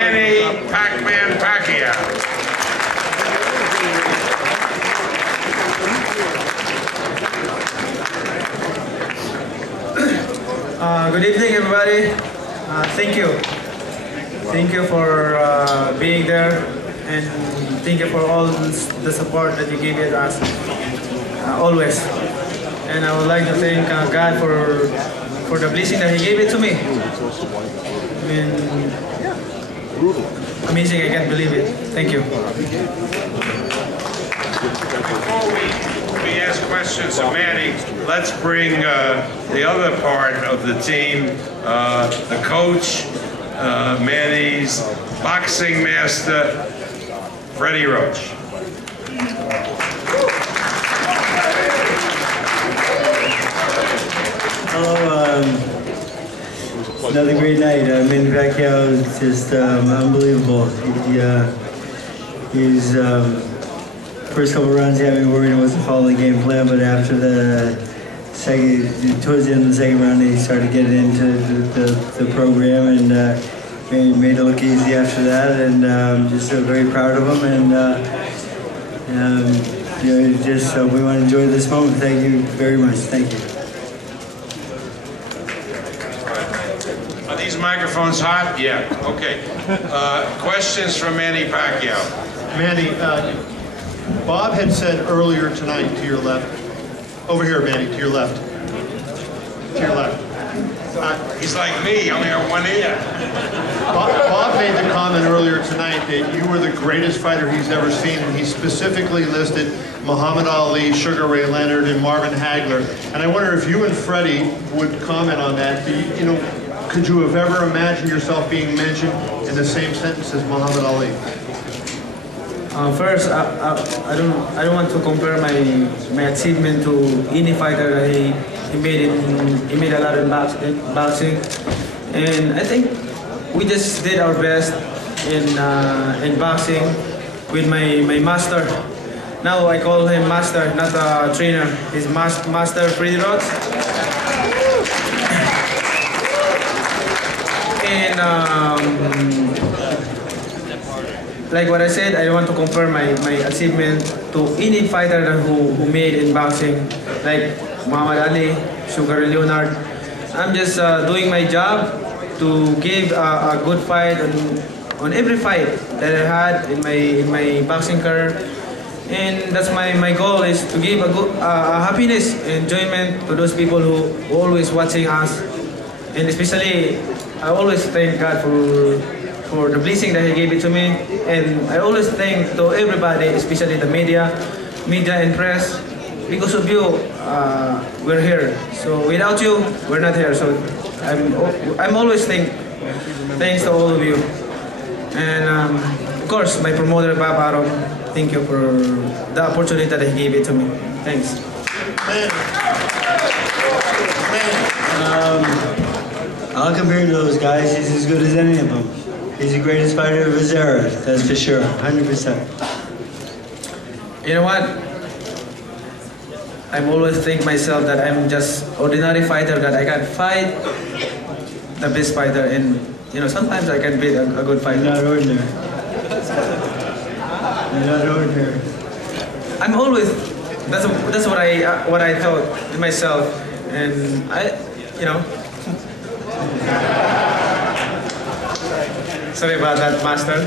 Manny Pacquiao. Good evening, everybody. Thank you. Thank you for being there, and thank you for all the support that you gave it us always. And I would like to thank God for the blessing that He gave it to me. I mean, amazing! I can't believe it. Thank you. Before we ask questions of Manny, let's bring the other part of the team, the coach, Manny's boxing master, Freddie Roach. Hello, another great night. Manny Pacquiao is just unbelievable. He's first couple rounds he had me worried I wasn't following the game plan, but after the towards the end of the second round, he started getting into the program and made it look easy after that. And just very proud of him. And just we want to enjoy this moment. Thank you very much. Thank you. Are these microphones hot? Yeah, okay. Questions from Manny Pacquiao. Manny, Bob had said earlier tonight to your left, over here, Manny, to your left. To your left. He's like me, only on one ear. Bob made the comment earlier tonight that you were the greatest fighter he's ever seen, and he specifically listed Muhammad Ali, Sugar Ray Leonard, and Marvin Hagler. And I wonder if you and Freddie would comment on that. Could you have ever imagined yourself being mentioned in the same sentence as Muhammad Ali? First, I don't want to compare my achievement to any fighter that he made a lot in boxing, and I think we just did our best in boxing with my master. Now I call him master, not a trainer. He's master Freddie Roach. And like what I said, I want to compare my achievement to any fighter who made in boxing, like Muhammad Ali, Sugar Ray Leonard. I'm just doing my job to give a good fight on every fight that I had in my boxing career. And that's my goal, is to give a happiness, enjoyment to those people who always watching us. And especially, I always thank God for the blessing that He gave it to me. And I always thank to everybody, especially the media and press. Because of you, we're here. So without you, we're not here. So I'm always thanks to all of you. And of course, my promoter, Bob Arom, thank you for the opportunity that He gave it to me. Thanks. I'll compare to those guys. He's as good as any of them. He's the greatest fighter of his era, that's for sure, 100%. You know what? I'm always think myself that I'm just ordinary fighter, that I can fight the best fighter, and sometimes I can beat a good fighter. You're not ordinary. You're not ordinary. I'm always that's what I thought in myself, and sorry about that, master.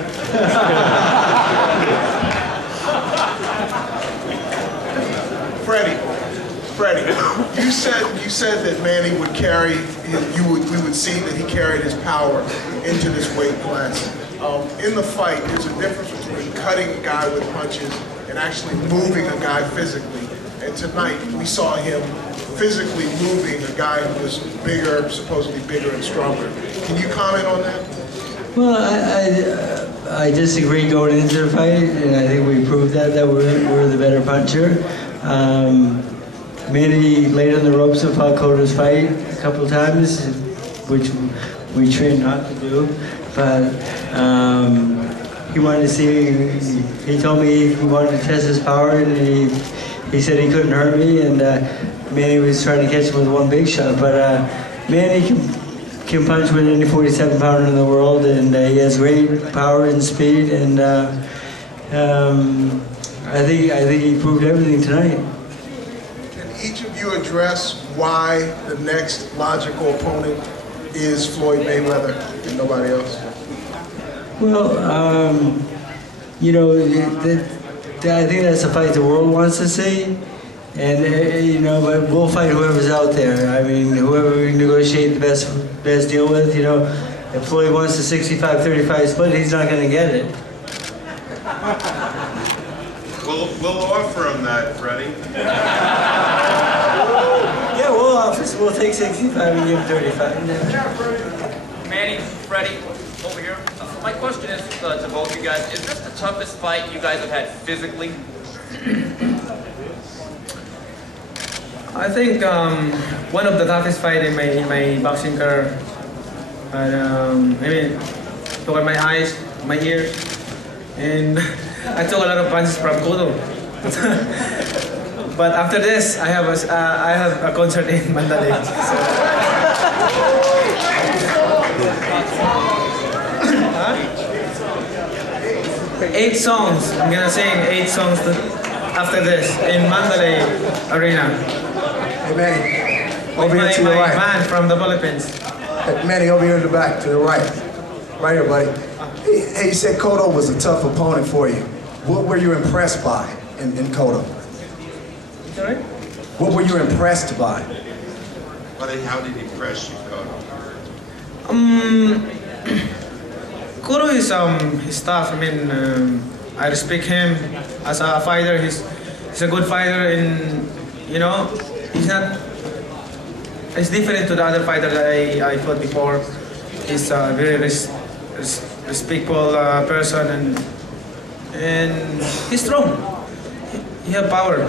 Freddie, you said that Manny would carry we would see that he carried his power into this weight class. In the fight, there's a difference between cutting a guy with punches and actually moving a guy physically. And tonight, we saw him physically moving a guy who was bigger, supposedly bigger and stronger. Can you comment on that? Well, I disagree going into the fight, and I think we proved that we're the better puncher. Manny laid on the ropes of Cotto's fight a couple times, which we trained not to do. But he wanted to see. He told me he wanted to test his power, and he said he couldn't hurt me. And Manny was trying to catch him with one big shot, but Manny can punch with any 47-pounder in the world, and he has great power and speed, and I think he proved everything tonight. Can each of you address why the next logical opponent is Floyd Mayweather and nobody else? Well, you know, I think that's a fight the world wants to see. And, you know, but we'll fight whoever's out there. I mean, whoever we negotiate the best deal with, you know. If Floyd wants the 65-35 split, he's not going to get it. We'll offer him that, Freddie. Yeah, we'll take 65 and give him 35. Manny, Freddie, over here. My question is to both of you guys. Is this the toughest fight you guys have had physically? I think one of the toughest fight in my boxing career. I mean, look at my eyes, my ears, and I took a lot of punches from Cotto. But after this, I have a concert in Mandalay. So. 8 songs. I'm gonna sing 8 songs after this in Mandalay Arena. Hey, Manny, over here to your right. Man from the Philippines. Hey, Manny, over here in the back, to the right. Right here, buddy. Hey, you said Cotto was a tough opponent for you. What were you impressed by in Cotto? Sorry? What were you impressed by? How did he impress you, Cotto? Cotto is his tough. I mean, I respect him as a fighter. He's a good fighter, and you know, he's different to the other fighter that I fought before. He's a very respectful person, and he's strong. He has power.